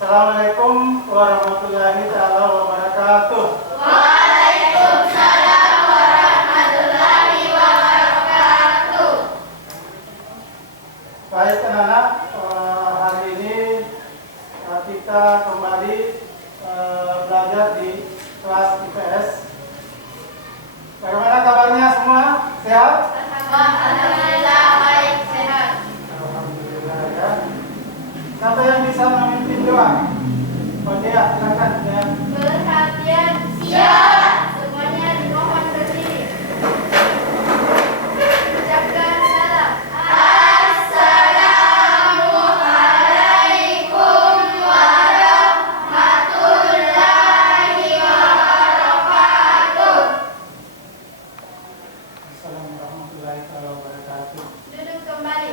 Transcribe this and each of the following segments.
Assalamualaikum warahmatullahi taala wabarakatuh. Waalaikumsalam warahmatullahi wabarakatuh. Baik anak-anak, hari ini kita kembali belajar di kelas IPS. Bagaimana kabarnya semua? Sehat? Alhamdulillah baik sehat. Alhamdulillah ya. Siapa yang bisa memimpin doa? Oh dia, silakan ya. Perhatian siap. Semuanya dimohon berdiri. Ucapkan salam. Assalamualaikum warahmatullahi wabarakatuh. Assalamualaikum warahmatullahi wabarakatuh. Duduk kembali.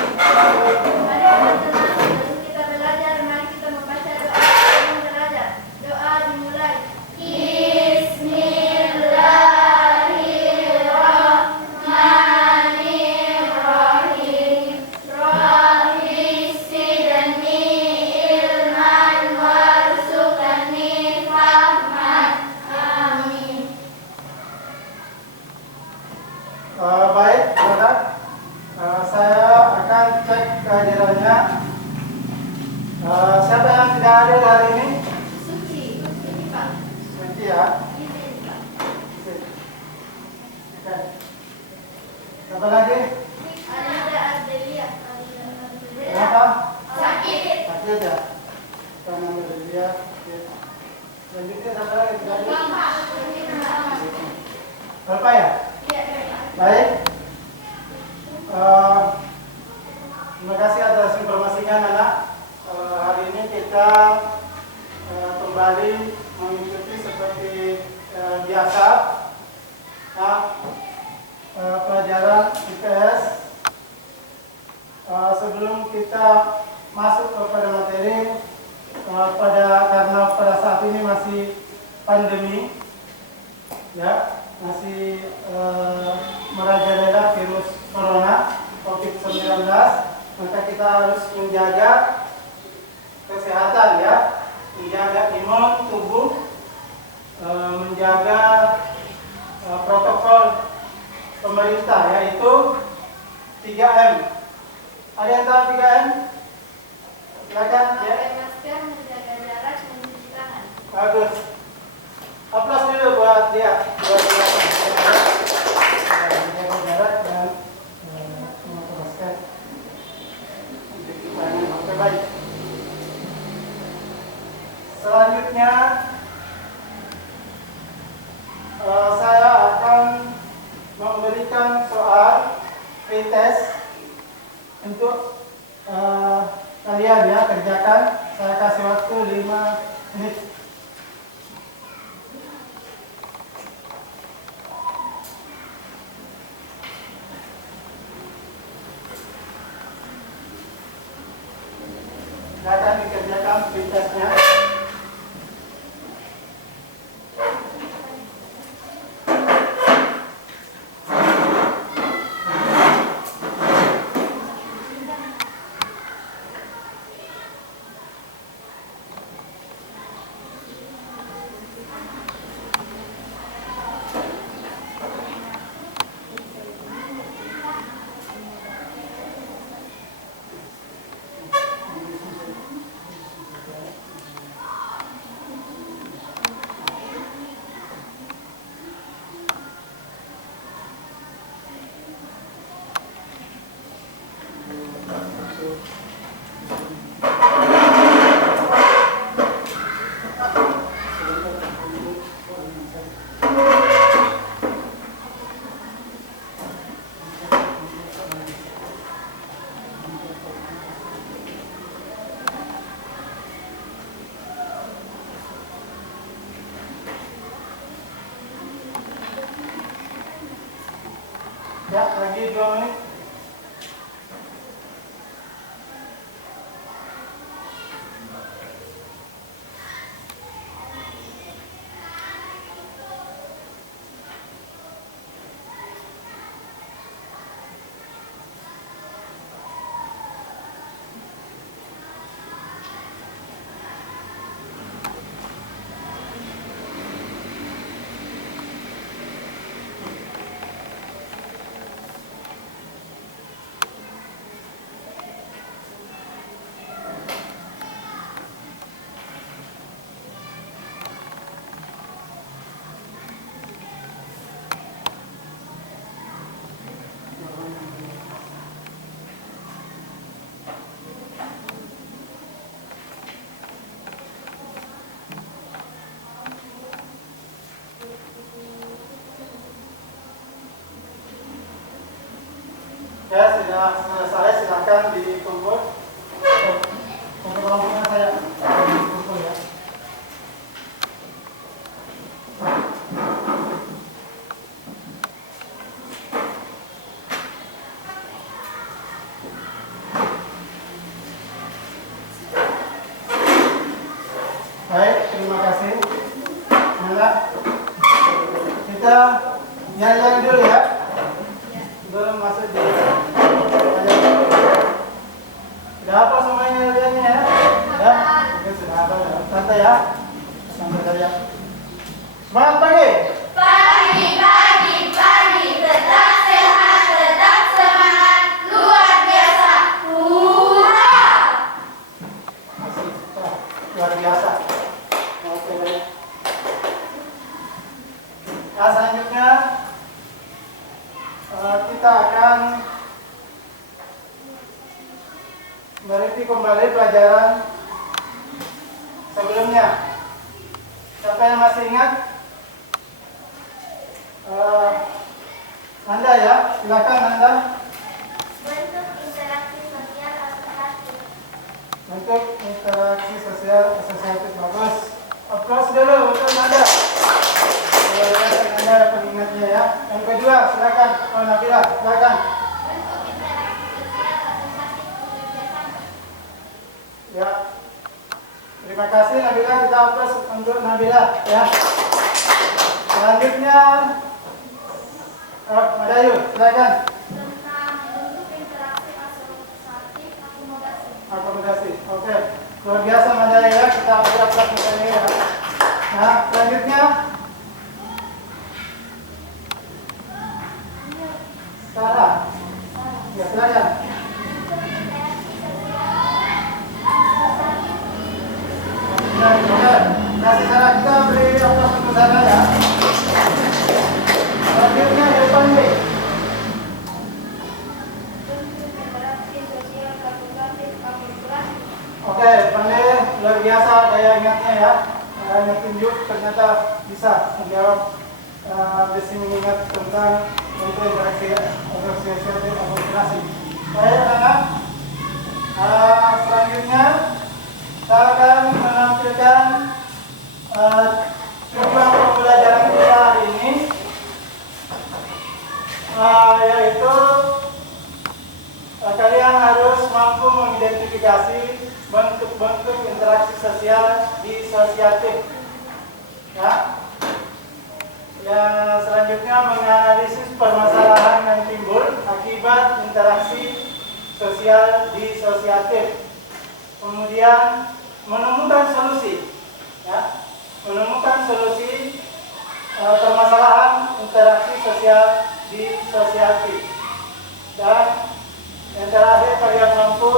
Mari kita tenang. Sebelum kita belajar, mari kita membaca doa sebelum belajar. Doa dimulai. Bismillahirrahmanirrahim. Rabbi zidni ilman warzuqni fahman. Amin. Baik, saudara. Saya akan cek kehadirannya. Siapa yang tidak hadir hari ini? Suci, ini Pak. Suci ya. Izin Pak. Oke. Siapa lagi? Ada Adelia. Kenapa? Sakit. Sakit ya. Karena dia. Selanjutnya siapa lagi? Tidak hadir? Bapak ya? Baik. Terima kasih atas informasinya anak. Hari ini kita kembali mengikuti seperti biasa pelajaran IPS. Sebelum kita masuk kepada materi, karena pada saat ini masih pandemi, ya, masih merajalela virus corona COVID-19, maka kita harus menjaga kesehatan ya, menjaga imun tubuh, menjaga protokol pemerintah, yaitu 3M. Ada yang tahu 3M? Silakan ya. Pakai masker, menjaga jarak, mencuci tangan. Bagus. Aplaus dulu buat dia. Menjaga jarak dan memakai masker. Mencuci tangan. Oke, baik. Selanjutnya saya akan memberikan soal pretest untuk kalian ya, kerjakan. Saya kasih waktu 5 menit. Silakan dikerjakan pretestnya. Ya, lagi 2 menit. silakan dikumpul. Untuk kelompoknya saya kumpul ya. Baik, terima kasih. Nah, kita nyanyi dulu ya. Belum masuk di sudah apa semuanya nyanyiannya ya? Ya, itu sudah apa ya? Santai ya, santai saja. Semangat pagi. Pagi, pagi, pagi, tetap sehat, tetap semangat, luar biasa, hurra! Masih luar biasa. Oke, baik. Nah, selanjutnya kita akan mereview kembali pelajaran sebelumnya. Siapa yang masih ingat? Anda ya, silakan Anda. Bentuk interaksi sosial asosiatif. Bentuk interaksi sosial asosiatif, bagus. Aplaus dulu untuk Anda. Anda pengingatnya ya. Yang kedua, silakan. Oh, Nabila, silakan. Bentuk interaksi sosial asosiatif kerjasama. Ya. Terima kasih Nabila, kita aplaus untuk Nabila ya. Selanjutnya Madayu, silakan. Tentang bentuk interaksi asosiatif akomodasi. Akomodasi. Oke. Luar biasa Madayu ya, kita aplaus Madayu ya. Nah, selanjutnya Sarah. Ya, silakan. Oke. Kasih Sarah, kita beri aplaus untuk Sarah ya. Selanjutnya Irfan nih. Bentuk interaksi sosial fakultatif akomodasi. Oke, Pandai luar biasa daya ingatnya ya. Yang tunjuk ternyata bisa menjawab besi mengingat tentang bentuk interaksi asosiasi dan akomodasi. Baik, anak. Selanjutnya saya akan menampilkan jumlah pembelajaran kita hari ini, yaitu kalian harus mampu mengidentifikasi bentuk-bentuk interaksi sosial disosiatif. Ya. Yang selanjutnya menganalisis permasalahan yang timbul akibat interaksi sosial disosiatif. Kemudian menemukan solusi. Ya. Menemukan solusi permasalahan interaksi sosial disosiatif. Dan yang terakhir, kalian mampu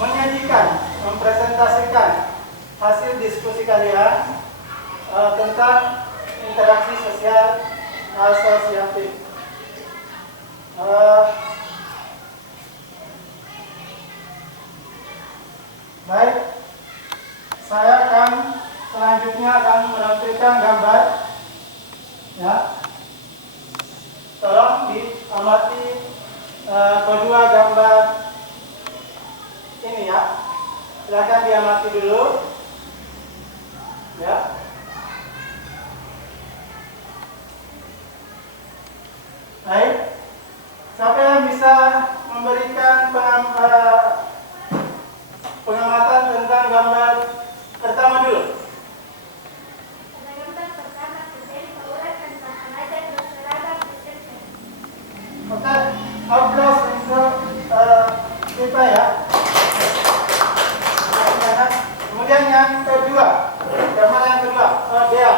menyajikan, mempresentasikan hasil diskusi kalian tentang interaksi sosial asosiatif. Baik, saya akan selanjutnya akan menampilkan gambar. Ya, tolong diamati kedua gambar ini ya. Silakan diamati dulu. Ya. Baik. Siapa yang bisa memberikan pengamatan tentang gambar pertama dulu? Gambar pertama terjadi maurat tentang pelajar berseragam SMP. Oke, aplaus untuk kita ya. Kemudian yang kedua, gambar yang kedua, Dea,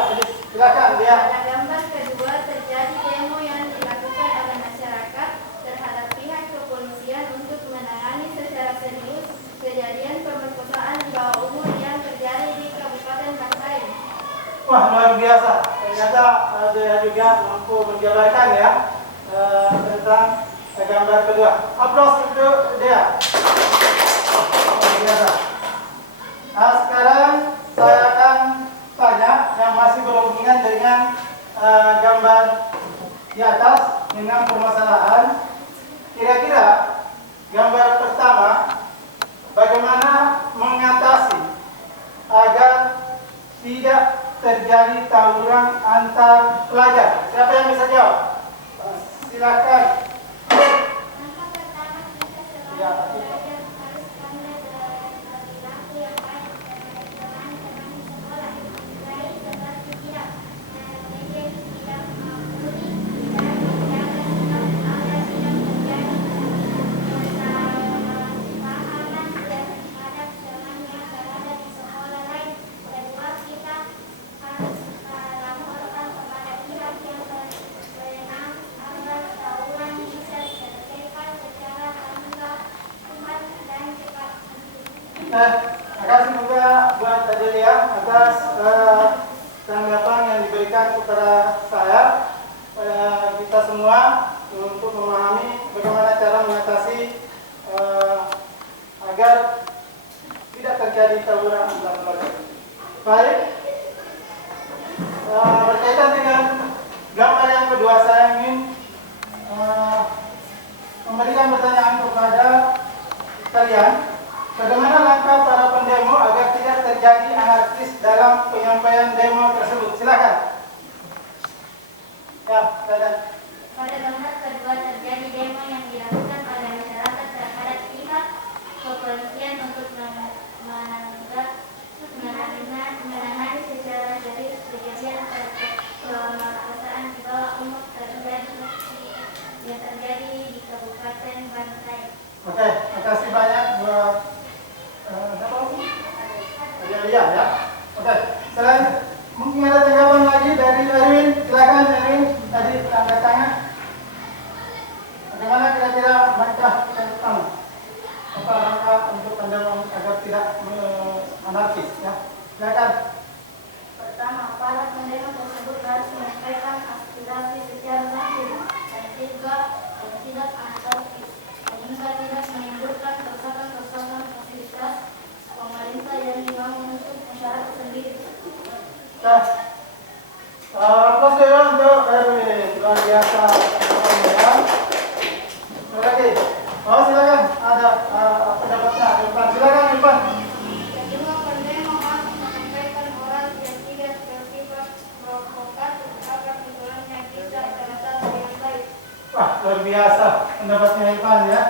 silakan Dea. Pada gambar kedua terjadi demo yang dilakukan oleh masyarakat terhadap pihak kepolisian untuk menangani secara serius kejadian pemerkosaan di bawah umur yang terjadi di Kabupaten Bantaeng. Wah, luar biasa. Ternyata Dea juga mampu menjelaskan ya tentang gambar kedua. Aplaus untuk Dea. Luar biasa. Nah, sekarang saya akan tanya yang masih berhubungan dengan gambar di atas dengan permasalahan. Kira-kira gambar pertama terjadi tawuran antar pelajar? Siapa yang bisa jawab? Silakan. Langkah pertama kita sebagai Ya, pelajar harus pandai berperilaku yang baik kepada teman-teman di sekolah. Baik seperti tidak mengejek, tidak menghakimi, dan menjaga sikap agar tidak terjadi kesalahpahaman terhadap teman yang berada di sekolah lain. Kedua, kita harus laporkan kepada pihak yang berwenang agar tawuran bisa diselesaikan secara tanggap, cepat, dan cepat. Nah, terima kasih juga buat Adelia atas tanggapan yang diberikan kepada saya, kita semua untuk memahami bagaimana cara mengatasi agar tidak terjadi tawuran antar pelajar. Baik, berkaitan dengan gambar yang kedua, saya ingin memberikan pertanyaan kepada kalian. Bagaimana langkah para pendemo agar tidak terjadi anarkis dalam penyampaian demo tersebut? Silakan. Ya, silakan. Pada gambar kedua terjadi demo yang dilakukan oleh masyarakat terhadap pihak kepolisian untuk menangani secara serius kejadian pemerkosaan di bawah umur yang terjadi di Kabupaten Bantai. Oke, terima kasih banyak buat siapa lagi? Adelia ya. Oke, selain mungkin ada tanggapan lagi dari Erwin. Silakan Erwin, tadi tanda tangan. Bagaimana kira-kira langkah yang pertama? Apa langkah untuk Anda agar tidak anarkis ya? Silakan. Pertama, para pendemo tersebut harus menyampaikan aspirasi secara langsung dan tidak anarkis, sehingga tidak menimbulkan kerusakan fasilitas pemerintah yang dibangun untuk masyarakat sendiri. Nah, aplaus dulu untuk Erwin, luar biasa. Lagi, oh silakan, ada pendapatnya, Irfan. Silakan Irfan. Kedua, pendemo harus menyampaikan oral yang tidak bersifat provokatif agar tujuannya bisa terlaksana dengan baik. Wah, luar biasa pendapatnya Irfan ya,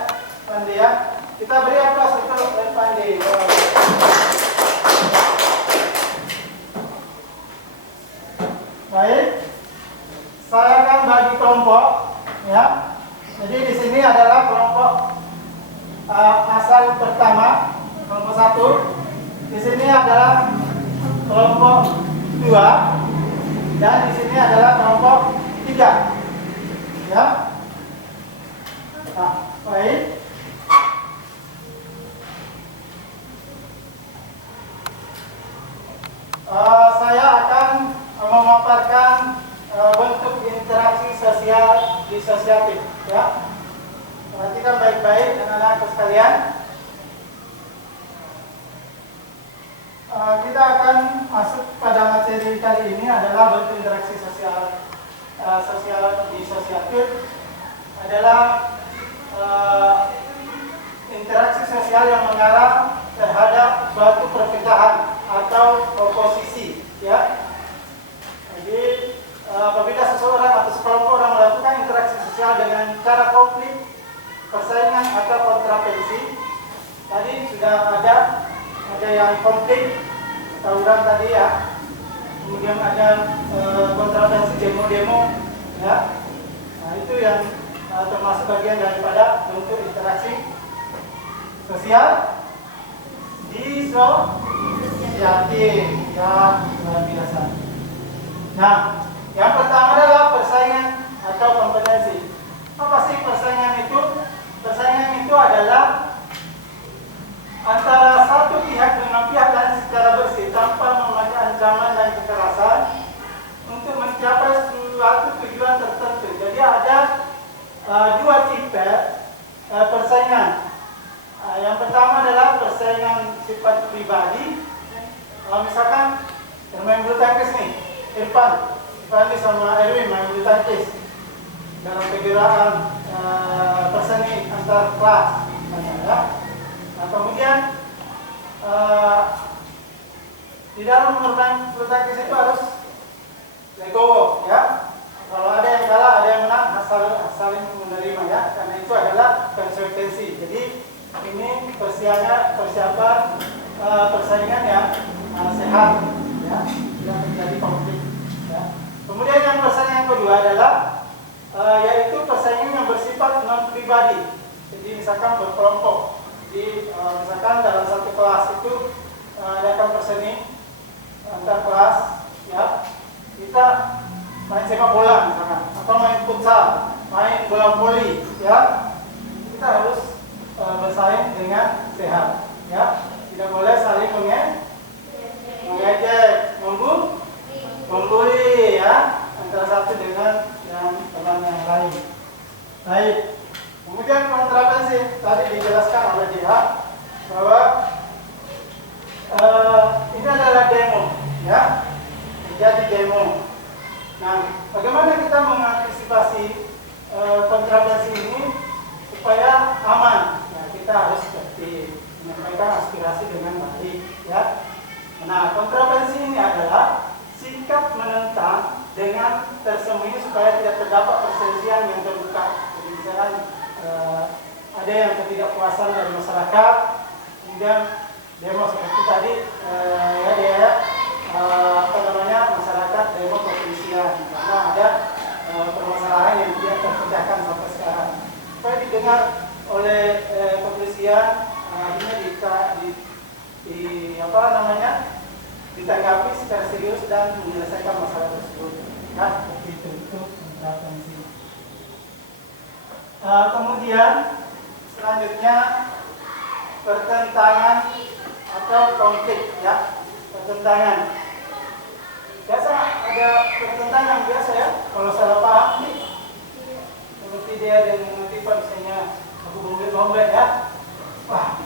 Pandi ya. Kita beri aplaus untuk Pandi. Baik, saya akan bagi kelompok ya. Jadi di sini adalah kelompok asal pertama, kelompok 1. Di sini adalah kelompok 2 dan di sini adalah kelompok 3. Ya. Nah, baik. Saya akan memaparkan bentuk interaksi sosial disosiatif ya. Perhatikan baik-baik anak-anakku sekalian. Kita akan masuk pada materi kali ini adalah bentuk interaksi sosial disosiatif adalah interaksi sosial yang mengarah terhadap suatu perpecahan atau oposisi ya. Jadi apabila seseorang atau sekelompok orang melakukan interaksi sosial dengan cara konflik, persaingan atau kontravensi, tadi sudah ada yang konflik tawuran tadi ya, kemudian ada kontravensi demo-demo ya. Nah itu yang termasuk bagian daripada bentuk interaksi sosial disosiatif ya, luar biasa. Nah, yang pertama adalah persaingan atau kompetensi. Apa sih persaingan itu? Persaingan itu adalah antara satu pihak dengan pihak lain secara bersih tanpa memakai ancaman dan kekerasan untuk mencapai suatu tujuan tertentu. Jadi ada dua tipe persaingan. Yang pertama adalah persaingan sifat pribadi. Misalkan bermain bulu tangkis nih, Irfan sama Erwin main bulu tangkis dalam kejuaraan perseni antar kelas, ya. Nah, kemudian di dalam bermain bulu tangkis itu harus legowo ya. Kalau ada yang kalah, ada yang menang, saling menerima ya. Karena itu adalah konsekuensi. Jadi ini persiapan persaingan yang sehat ya, tidak terjadi konflik ya. Kemudian yang persaingan yang kedua adalah yaitu persaingan yang bersifat non pribadi. Jadi misalkan berkelompok. Jadi misalkan dalam satu kelas itu adakan perseni antar kelas ya, kita main sepak bola misalkan, atau main futsal, main bola voli ya, kita harus bersaing dengan sehat ya, tidak boleh saling mengejek, membuli ya, antara satu dengan yang teman yang lain. Baik, kemudian kontravensi tadi dijelaskan oleh dia bahwa ini adalah demo ya, menjadi demo. Nah, bagaimana kita mengantisipasi kontravensi ini supaya aman? Nah, kita harus seperti menyampaikan aspirasi dengan baik ya. Nah, kontravensi ini adalah sikap menentang dengan tersembunyi supaya tidak terdapat perselisihan yang terbuka. Jadi misalkan ada yang ketidakpuasan dari masyarakat, kemudian demo seperti tadi masyarakat demo kepolisian karena ada permasalahan yang tidak terpecahkan sampai sekarang. Supaya didengar oleh kepolisian, akhirnya ditanggapi secara serius dan menyelesaikan masalah tersebut. Ya, itu kontravensi. Kemudian selanjutnya pertentangan atau konflik ya, pertentangan. Biasa ada pertentangan biasa ya, kalau salah paham nih, seperti dia dengan motifan misalnya aku bombet ya, wah,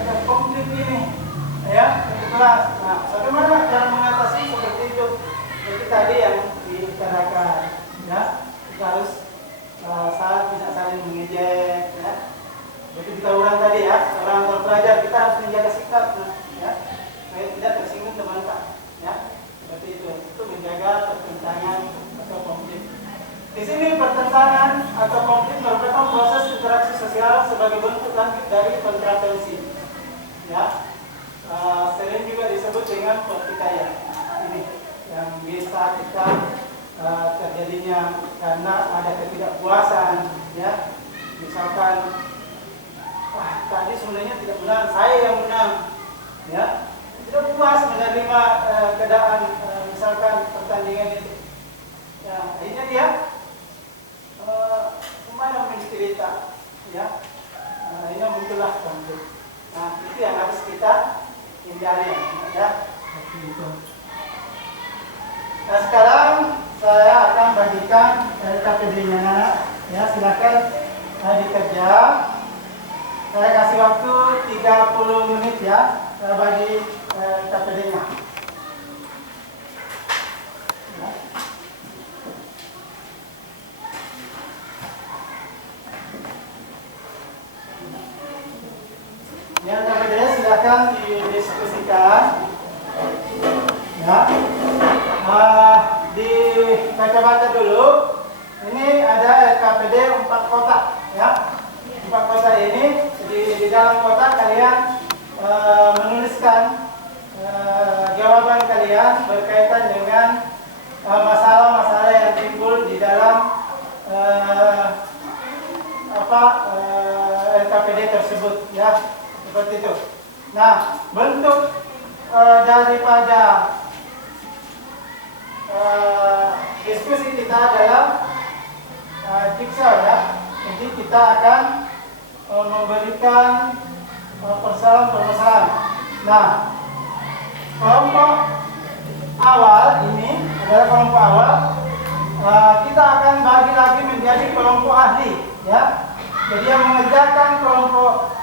ada konflik ini ya, di kelas. Nah, bagaimana cara mengatasi seperti itu? Seperti tadi yang diutarakan ya, kita harus bisa saling mengejek ya. Jadi kita ulang tadi ya, orang terpelajar kita harus menjaga sikap ya, supaya tidak tersinggung teman kita ya, seperti itu menjaga pertentangan atau konflik. Di sini pertentangan atau konflik merupakan proses interaksi sosial sebagai bentuk lanjut dari kontravensi ya, sering juga disebut dengan pertikaian ini yang bisa kita terjadinya karena ada ketidakpuasan ya, misalkan wah, tadi sebenarnya tidak benar, saya yang menang ya, tidak puas menerima keadaan misalkan pertandingan itu ya, akhirnya dia kemana mencerita ya, akhirnya muncullah konflik. Nah, itu yang harus kita hindari ya, seperti itu. Nah, sekarang saya akan bagikan KPD-nya ya, silakan dikerja. Saya kasih waktu 30 menit ya bagi KPD-nya. Ya. Yang KPD silakan didiskusikan. Ya. Dibaca-baca dulu. Ini ada KPD 4 kotak ya. 4 kotak ini di dalam kotak kalian menuliskan jawaban kalian berkaitan dengan masalah-masalah yang timbul di dalam LKPD tersebut ya, seperti itu. Nah, bentuk daripada diskusi kita adalah jigsaw ya. Jadi kita akan memberikan permasalahan. Nah, kelompok awal ini adalah kelompok awal. Kita akan bagi lagi menjadi kelompok ahli, ya. Jadi yang mengerjakan kelompok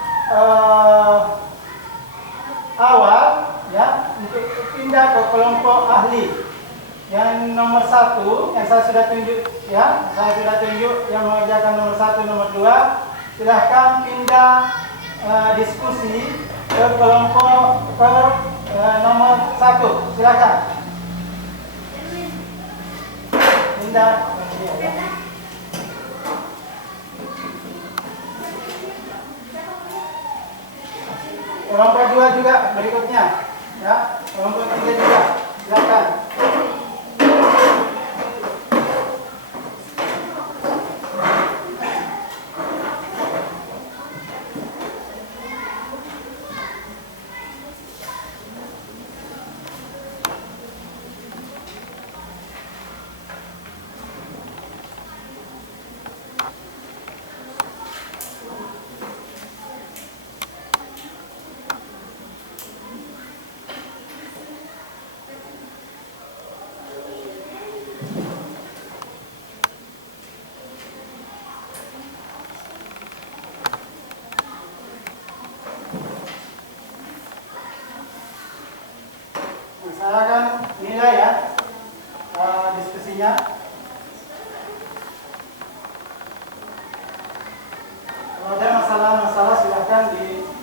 awal, ya, untuk pindah ke kelompok ahli. Yang nomor 1, yang saya sudah tunjuk, ya, yang mengerjakan nomor 1, nomor 2, silahkan pindah diskusi ke kelompok satu, silakan. Indah. Kelompok 2 juga berikutnya, ya. Kelompok 3 juga, silakan. Saya akan nilai ya diskusinya. Kalau ada masalah-masalah silahkan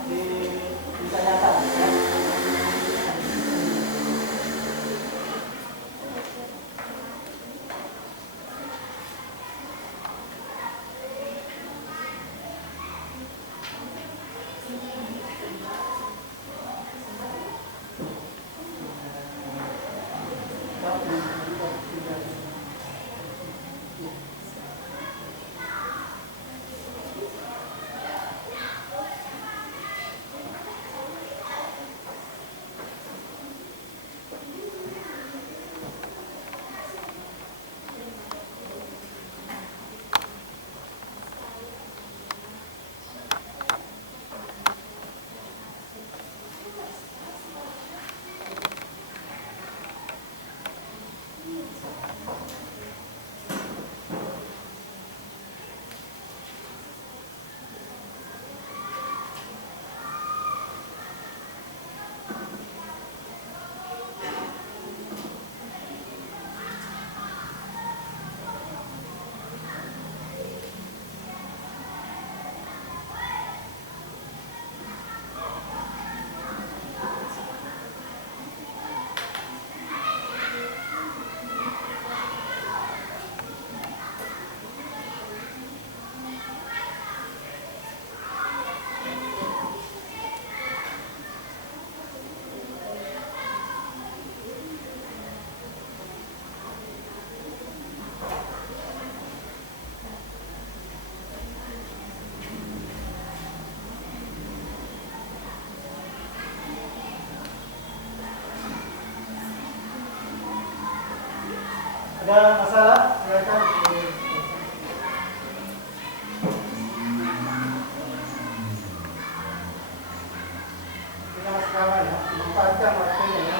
ditanyakan. Ya. Ada masalah? Silakan. Kita masih lama ya, manfaatkan waktunya ya.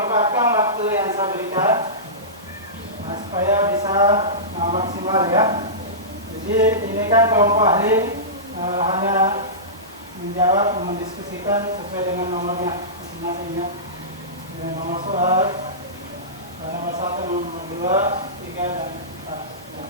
manfaatkan waktu yang saya berikan supaya bisa maksimal ya. Jadi ini kan kelompok ahli hanya menjawab, mendiskusikan sesuai dengan nomornya masing-masing ya. Dengan nomor soal nomor 1, nomor 2, 3, dan 4 ya.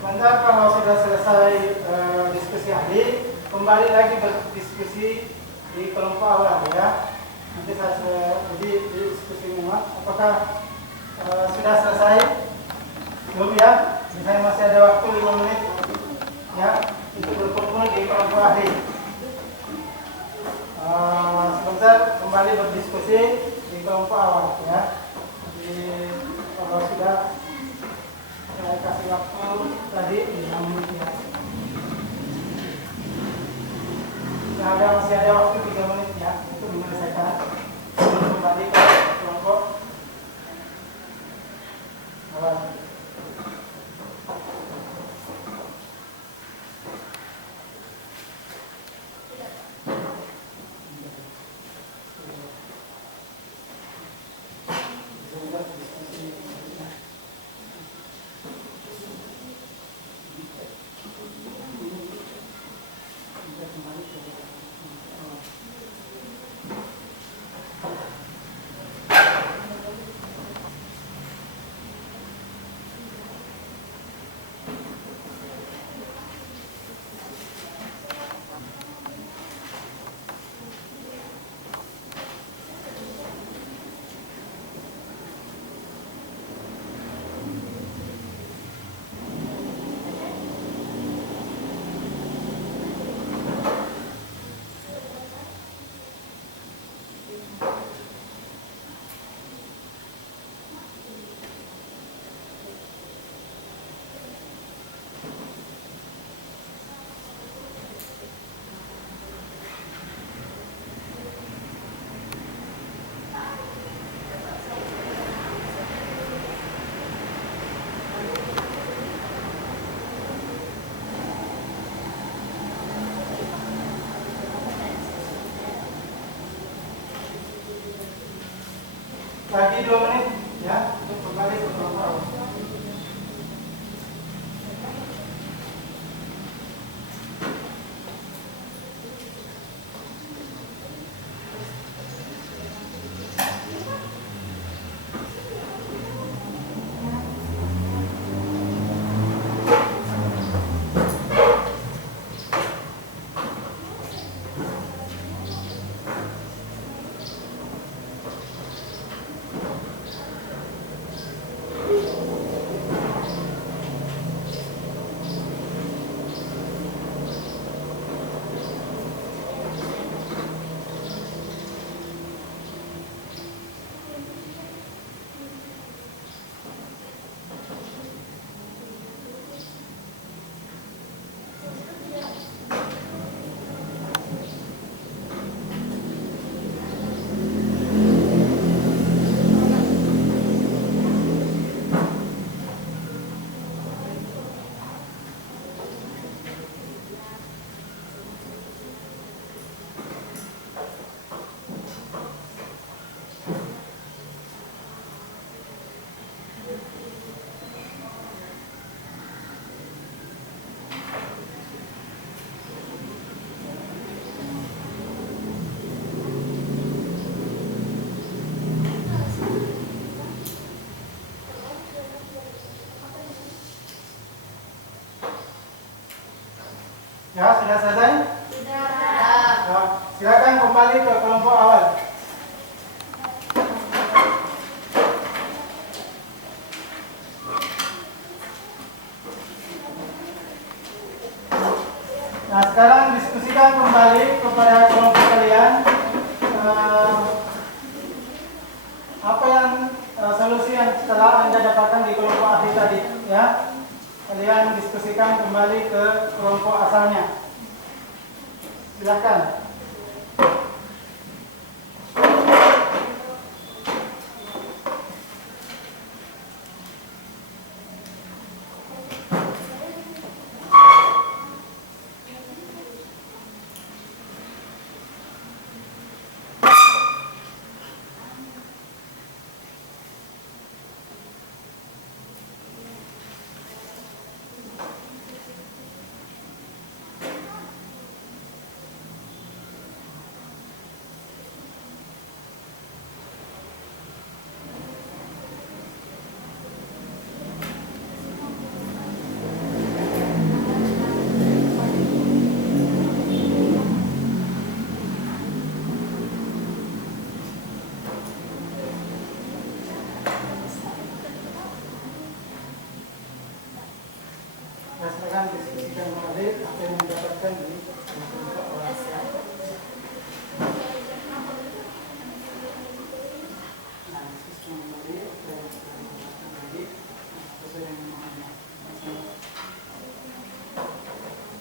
Sebentar kalau sudah selesai diskusi ahli, kembali lagi berdiskusi di kelompok awal ya. Nanti saya jadi diskusi memang apakah sudah selesai? Belum ya? Misalnya masih ada waktu 5 menit ya untuk berkumpul di kelompok ahli. Sebentar kembali berdiskusi di kelompok awal ya. Jadi kalau sudah saya kasih waktu tadi 5 menit ya. Masih ada waktu 3 menit ya untuk menyelesaikan sebelum kembali ke kelompok awal. Lagi 2 menit ya untuk kembali ke kelompok awal. Ya, sudah selesai? Sudah. Ya, silakan kembali ke kelompok awal. Nah, sekarang diskusikan kembali kepada kelompok kalian apa yang solusi yang telah Anda dapatkan di kelompok ahli tadi, ya. Kalian diskusikan kembali ke kelompok asalnya. Silakan. Silakan diskusikan kembali apa yang mendapatkan di kelompok awal. Nah, diskusikan kembali apa yang mendapatkan tadi sesuai dengan namanya.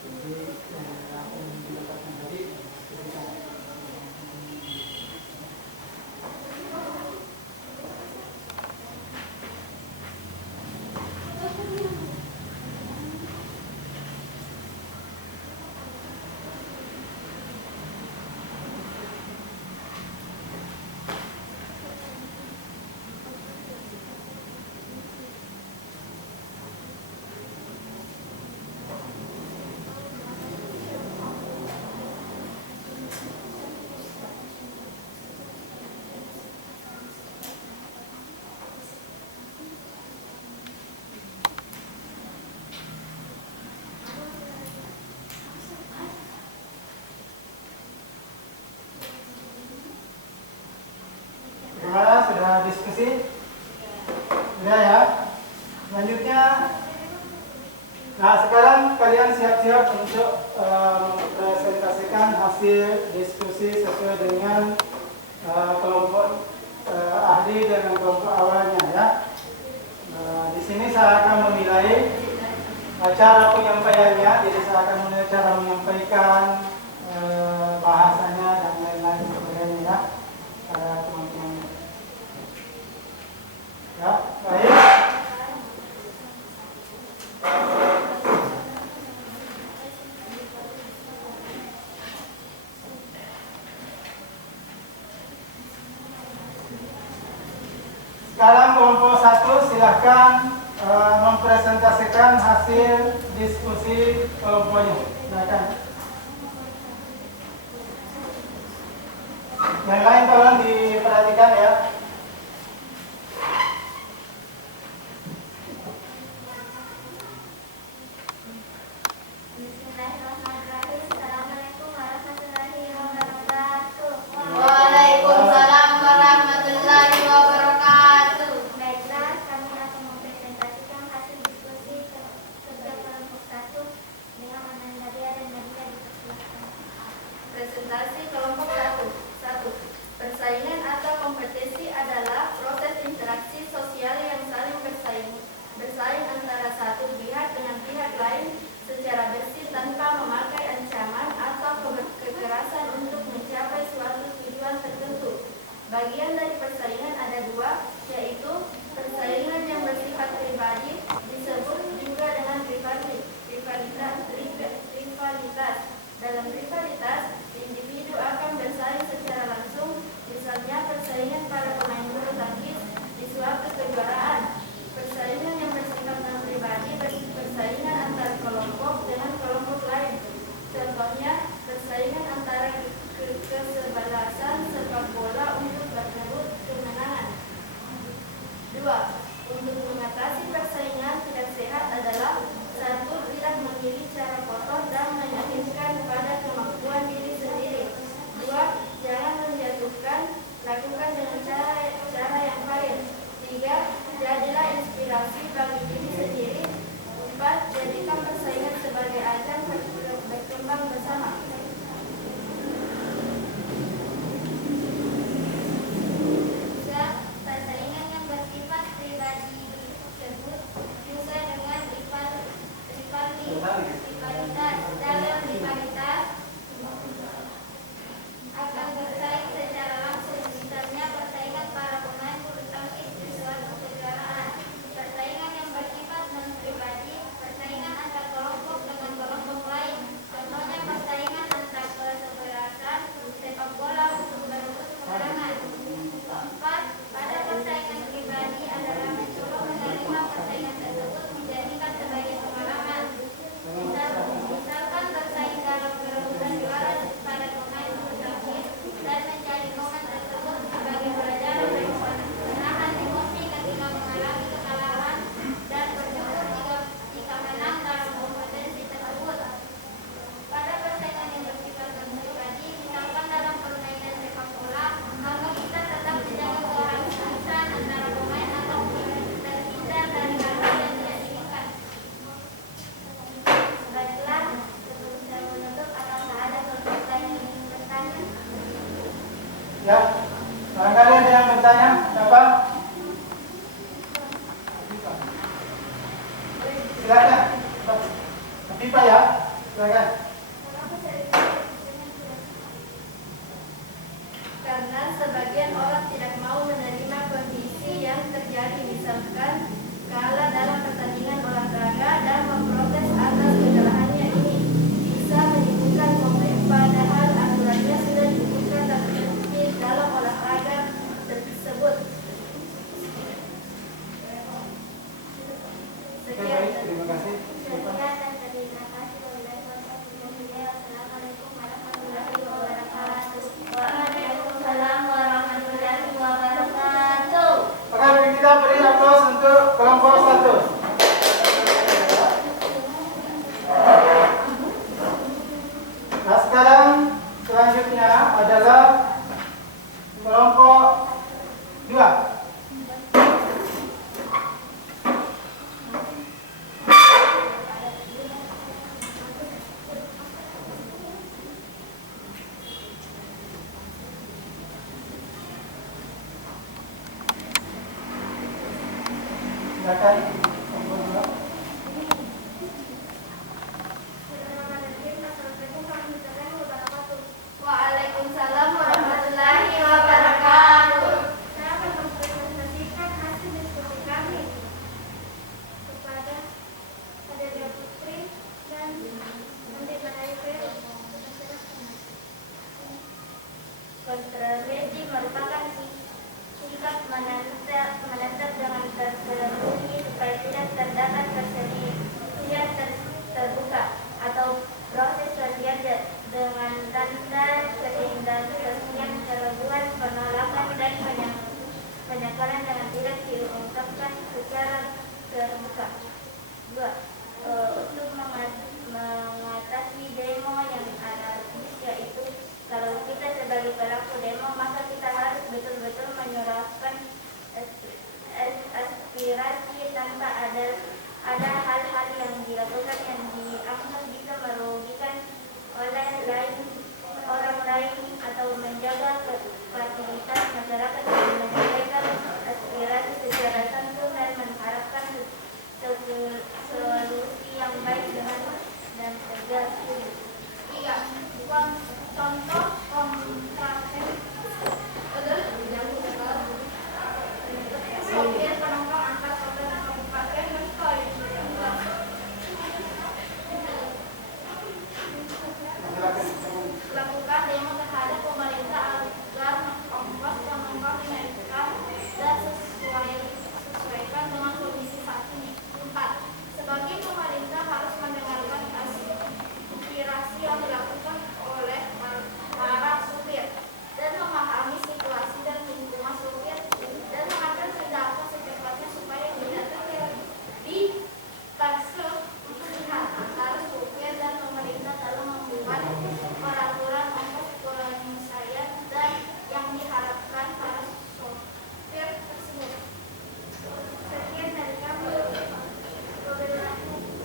Jadi apa yang mendapatkan tadi diskusikan. Gimana? Sudah diskusi? Sudah ya? Selanjutnya, nah sekarang kalian siap-siap untuk mempresentasikan hasil diskusi sesuai dengan kelompok ahli dengan kelompok awalnya, ya. Di sini saya akan menilai cara penyampaiannya, jadi saya akan menilai cara menyampaikan bahasanya dan lain-lain sebagainya, ya. Teman-teman. Ya, baik. Sekarang kelompok 1 silahkan mempresentasikan hasil diskusi kelompoknya. Silakan. Yang lain tolong diperhatikan, ya. Bismillahirrahmanirrahim. Assalamualaikum warahmatullahi wabarakatuh. Waalaikumsalam warahmatullahi wabarakatuh. Baiklah, kami akan mempresentasikan hasil diskusi kerja kelompok 1 dengan Anandaria dan Nadia dipersilakan. Presentasi kelompok 1. 1. Persaingan atau kompetisi adalah proses interaksi sosial yang saling bersaing antara satu pihak dengan pihak lain secara bersih tanpa memakai ancaman atau kekerasan untuk mencapai suatu tujuan tertentu. Bagian dari persaingan ada dua, yaitu persaingan yang bersifat pribadi, disebut juga dengan rivalitas. Dalam rivalitas, individu akan bersaing secara langsung, misalnya persaingan para pemain bulu tangkis di suatu kejuaraan. Persaingan yang bersifat non-pribadi persaingan antara kelompok dengan kelompok lain. Contohnya, persaingan antara kesebelasan sepak bola untuk berebut kemenangan. 2. Untuk mengatasi persaingan tidak sehat adalah 1. Tidak memilih cara kotor dan menyakitkan jadilah inspirasi bagi diri sendiri. 4. Jadikan persaingan sebagai ajang berkembang bersama. Persaingan yang bersifat pribadi tersebut juga dengan rivalitas. Dalam rivalitas akan bersaing secara langsung, misalnya persaingan para pemain bulu tangkis di suatu kejuaraan. Persaingan yang bersifat non-pribadi, persaingan antar kelompok dengan kelompok lain. Contohnya persaingan antar kesebelasan sepak bola untuk berebut kemenangan. 4. Pada persaingan pribadi adalah mencoba menerima persaingan tersebut dijadikan sebagai pengalaman. Misalkan bersaing dalam perebutan juara pada pemain bulu tangkis dan menjadi momen tersebut sebagai pelajaran bagi menahan emosi ketika mengalami kekalahan dan bersyukur jika menang dalam kompetensi tersebut. Pada persaingan yang bersifat pribadi, misalkan dalam permainan sepak bola, maka kita tetap menjaga keharmonisan antara pemain atau terhindar dari hal-hal yang tidak diinginkan. Baiklah, sebelum saya menutup, apakah ada pertanyaan yang ingin bertanya? Ya, barangkali ada yang bertanya, siapa? Silakan. Pipa ya, silakan. Karena sebagian orang tidak mau menerima kondisi yang terjadi, misalkan kalah dalam pertandingan olahraga dan memprotes atas kekalahannya ini bisa menimbulkan konflik, padahal aturannya sudah disebutkan dan tertulis dalam olahraga tersebut. Oke, baik, terima kasih. Sekian dan terima kasih. Assalamualaikum warahmatullahi wabarakatuh. Waalaikumsalam warahmatullahi wabarakatuh. Oke, kita beri aplaus untuk kelompok 1. Nah, sekarang selanjutnya adalah kelompok 2. Silakan. Kelompok 2. Waalaikumsalam warahmatullahi wabarakatuh. Saya akan mempresentasikan hasil diskusi kami kepada Saudara Putri dan nanti Badai Vero. Kontroversi merupakan sikap menatap dengan tersembunyi supaya tidak terdapat perselisihan terbuka atau proses latihan dengan tanda keseimbangan kelebihan, penolakan dan penyesalan dengan tidak diungkapkan secara terbuka. 2. Untuk mengatasi demo yang anarkis, yaitu kalau kita sebagai pelaku demo, maka kita harus betul-betul menyuarakan aspirasi tanpa ada hal-hal yang dilakukan yang dianggap bisa merugikan oleh orang lain atau menjaga fasilitas masyarakat dan menyampaikan aspirasi secara santun dan mengharapkan solusi yang baik dengan dan tegas. 3. Contoh kontravensi sopir penumpang antar kota dan kabupaten lakukan demo terhadap pemerintah agar ongkos penumpang dinaikkan dan sesuai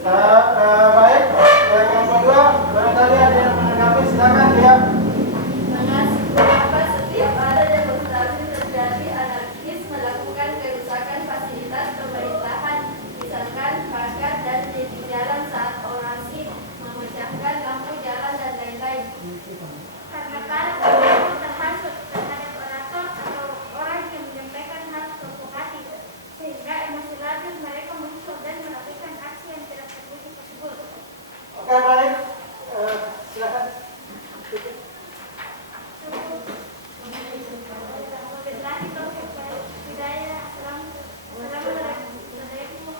Baik, yang kedua, barangkali ada yang menanggapi, silakan dia. Mengapa setiap ada demonstrasi terjadi anarkis melakukan kerusakan fasilitas pemerintahan, misalkan pagar dan titik jalan saat orasi, memecahkan lampu jalan dan lain-lain? Karena para pelaku terhasut terhadap orator atau orang yang menyampaikan hal provokatif, sehingga emosi labil mereka muncul dan melakukan aksi yang tidak terpuji tersebut. Oke, baik. Silakan. Wabillahi taufiq wal hidayah. Assalamualaikum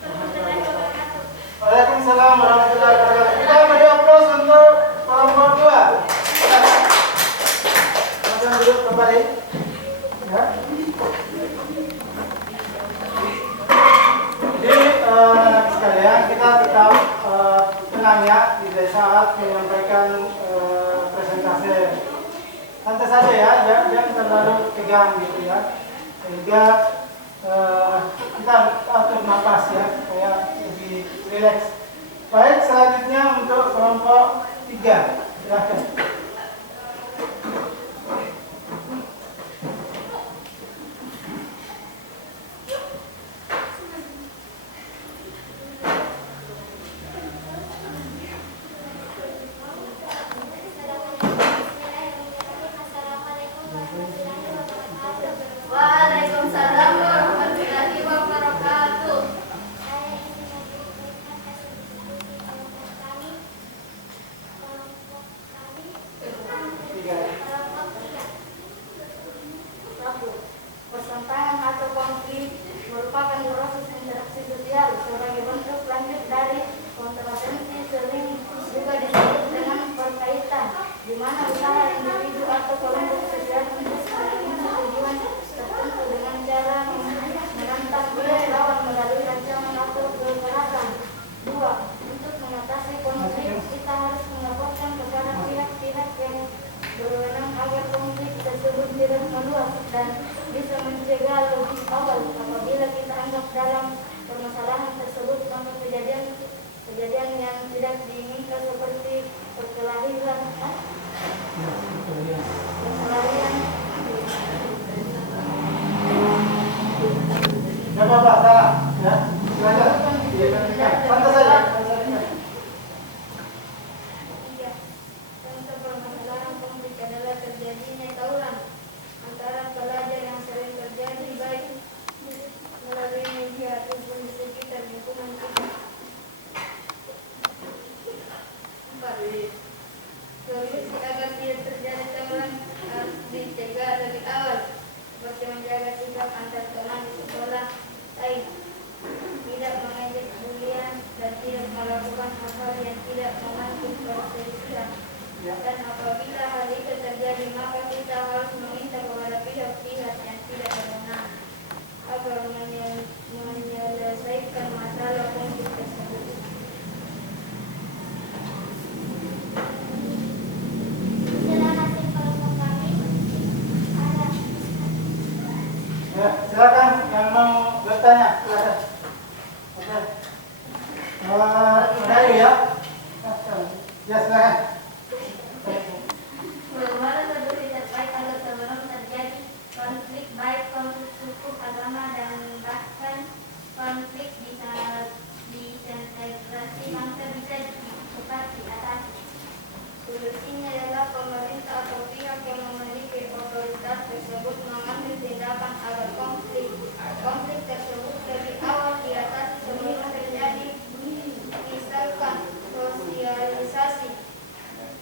warahmatullahi wabarakatuh. Waalaikumsalam warahmatullahi wabarakatuh. Kita beri aplaus untuk kelompok 2. Silakan. Langsung duduk kembali. Ya. Jadi sekalian kita tetap tenang ya di saat menyampaikan presentasi. Santai saja ya, jangan terlalu tegang gitu ya. Sehingga kita atur napas ya, supaya lebih rileks. Baik, selanjutnya untuk kelompok 3. Silakan. Assalamualaikum warahmatullahi wabarakatuh. Waalaikumsalam warahmatullahi wabarakatuh. Saya ingin menyampaikan hasil diskusi kelompok kami. Kelompok tiga. Pertentangan atau konflik merupakan proses interaksi sosial sebagai bentuk lanjut dari kontroversi, sering juga disebut dengan perkaitan, di mana usaha individu atau kelompok sosial untuk memenuhi tujuan tertentu dengan cara menantang pihak lawan melalui rancangan atau kekerasan. 2. Untuk mengatasi konflik, kita harus melaporkan kepada pihak-pihak yang berwenang agar konflik tersebut tidak meluas dan bisa mencegah lebih awal. Apabila kita anggap dalam permasalahan tersebut maka kejadian yang tidak diinginkan seperti perkelahian, Tidak apa-apa, salah. Ya, silakan. Santai saja. Tiga, contoh permasalahan konflik adalah terjadinya tawuran antara pelajar yang sering terjadi baik melalui media ataupun di sekitar lingkungan kita. 4. Solusi agar tidak terjadi tawuran harus dicegah lebih awal, seperti menjaga sikap antar teman di sekolah, tidak mengejek bulian dan tidak melakukan hal-hal yang tidak memancing perselisihan. Dan apabila hal itu terjadi maka kita harus meminta kepada pihak-pihak yang tidak berwenang agar menyelesaikan masalah konflik tersebut. Inilah hasil kelompok kami. Ada Ya, silakan yang mau bertanya, silakan. Oke. Ada ya? Ya, silakan. Bagaimana solusi terbaik agar sebelum terjadi konflik baik konflik suku, agama dan bahkan konflik disintegrasi bangsa bisa cepat diatasi? Solusinya adalah pemerintah atau pihak yang memiliki otoritas tersebut mengambil tindakan agar konflik tersebut lebih awal diatasi sebelum terjadi, misalkan sosialisasi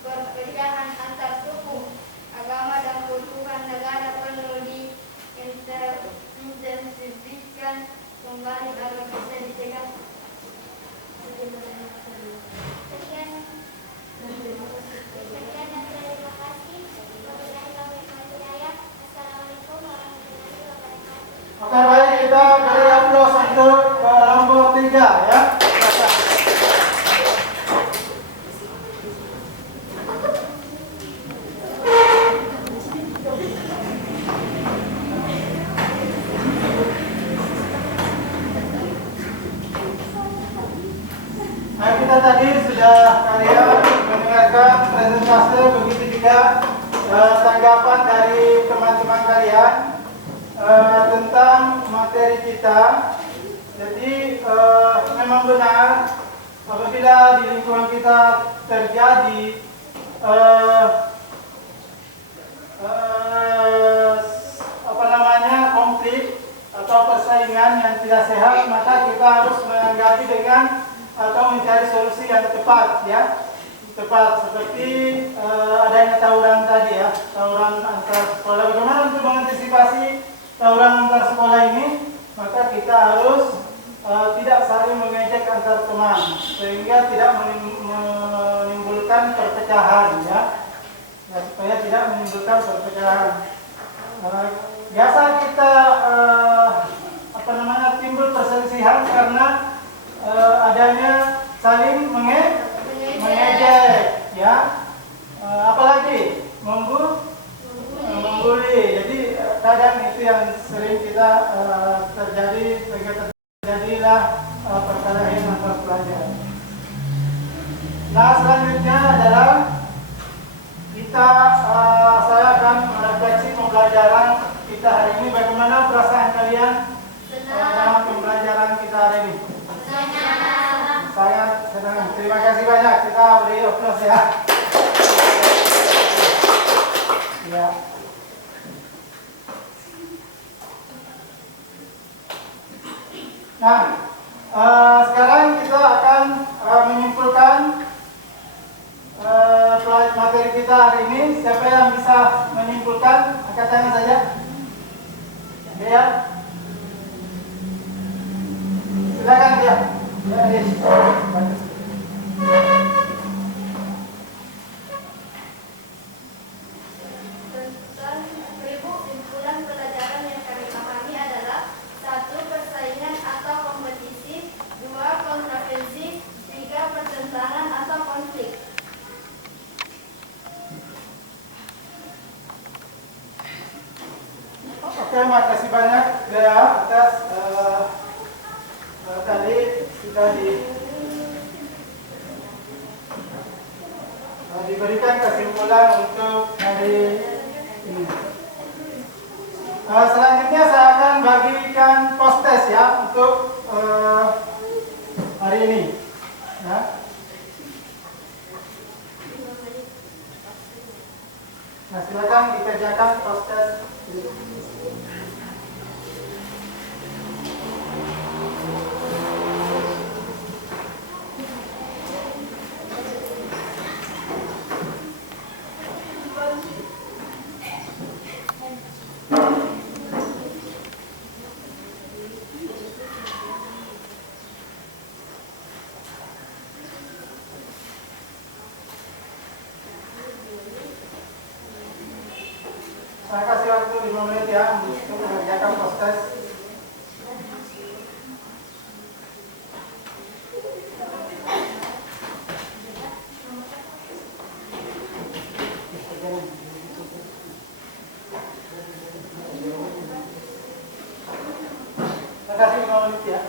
perpecahan antar suku, agama dan kebutuhan negara perlu diintensifkan tadi sudah kalian mendengarkan presentase, begitu juga tanggapan dari teman-teman kalian tentang materi kita. Jadi memang benar apabila di lingkungan kita terjadi konflik atau persaingan yang tidak sehat, maka kita harus menanggapi dengan atau mencari solusi yang tepat, ya. Tepat seperti adanya tawuran tadi, ya, tawuran antar sekolah. Bagaimana untuk mengantisipasi tawuran antar sekolah ini? Maka kita harus tidak saling mengejek antar teman, sehingga tidak menimbulkan perpecahan, ya. Supaya tidak menimbulkan perpecahan. Biasa kita timbul perselisihan karena adanya saling mengejek, ya. Apalagi membuli. Jadi kadang itu yang sering kita terjadi, sehingga terjadilah perkelahian antar pelajar. Nah, selanjutnya adalah saya akan merefleksi pembelajaran kita hari ini. Bagaimana perasaan kalian dalam pembelajaran kita hari ini? Sangat senang. Terima kasih banyak. Kita beri aplaus, ya. Ya. Nah, sekarang kita akan menyimpulkan materi kita hari ini. Siapa yang bisa menyimpulkan? Angkat tangan saja. Ya. Silakan dia. Ya. Tentang kesimpulan pelajaran yang kami pahami adalah 1. Persaingan atau kompetisi, 2. Kontroversi, 3. Pertentangan atau konflik. Oke, makasih banyak Dea atas tadi sudah diberikan kesimpulan untuk hari ini. Selanjutnya saya akan bagikan post test, ya, untuk hari ini. Ya. Nah, silakan dikerjakan post test. Saya kasih waktu 5 menit, ya, untuk mengerjakan post test. Saya kasih 5 menit, ya.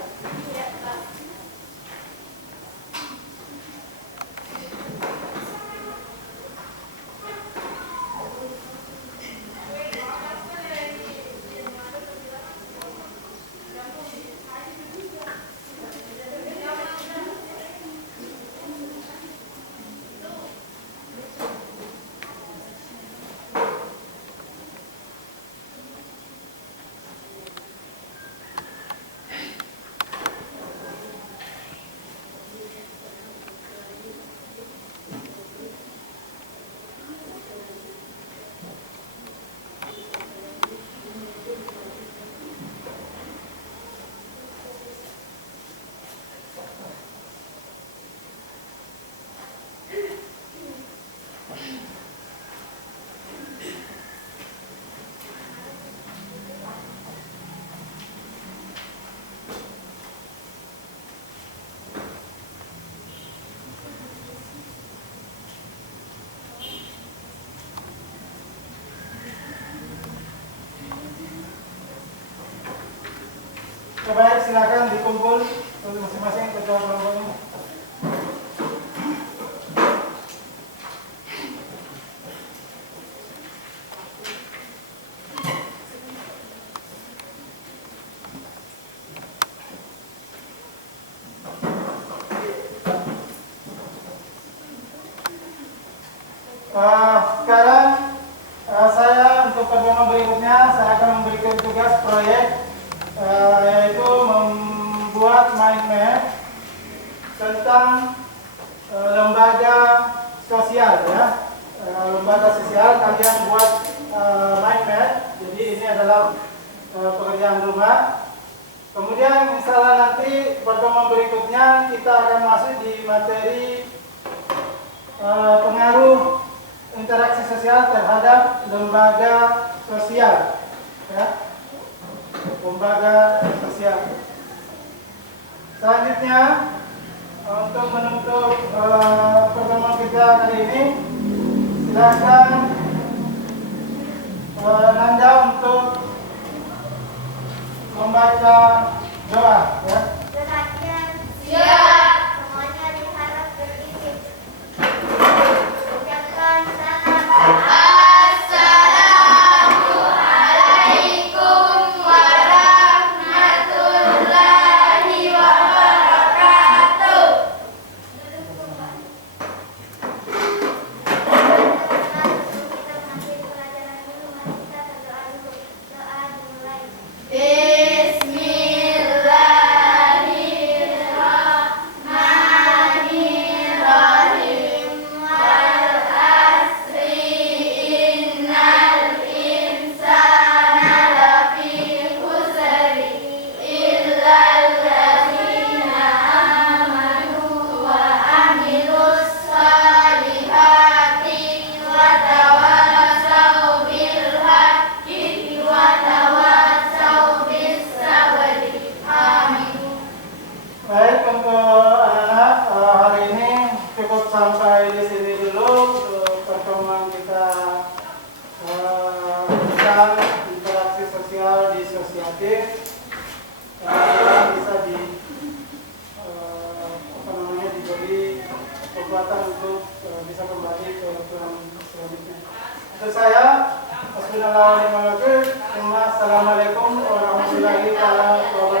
Baik, silakan dikumpul untuk masing-masing ketua kelompoknya. Sekarang saya untuk pertemuan berikutnya saya akan memberikan tugas proyek yaitu membuat mind map tentang lembaga sosial ya. Lembaga sosial kalian buat mind map. Jadi ini adalah pekerjaan rumah. Kemudian misalnya nanti pertemuan berikutnya kita akan masuk di materi pengaruh interaksi sosial terhadap lembaga sosial ya. Lembaga sosial. Selanjutnya untuk menutup pertemuan kita kali ini, silakan Nanda untuk membaca doa ya. Perhatian, siap. Semuanya diharap berizin. Ucapkan salam. Assalamualaikum warahmatullahi wabarakatuh. Kita mengambil pelajaran dulu, mari kita berdoa dulu. Doa dimulai. Bismillahirrahmanirrahim. Wal asri innal insana lafi khusri illal ladzina amanu wa amilus solihati wa tawassaw bil haqqi wa tawassaw bis sabri. Amin. Baik, untuk anak-anak hari ini cukup sampai di sini dulu untuk pertemuan kita tentang interaksi sosial disosiatif. Bisa diberi kekuatan untuk bisa kembali ke Tuhan selanjutnya. Untuk saya, Assalamualaikum warahmatullahi wabarakatuh.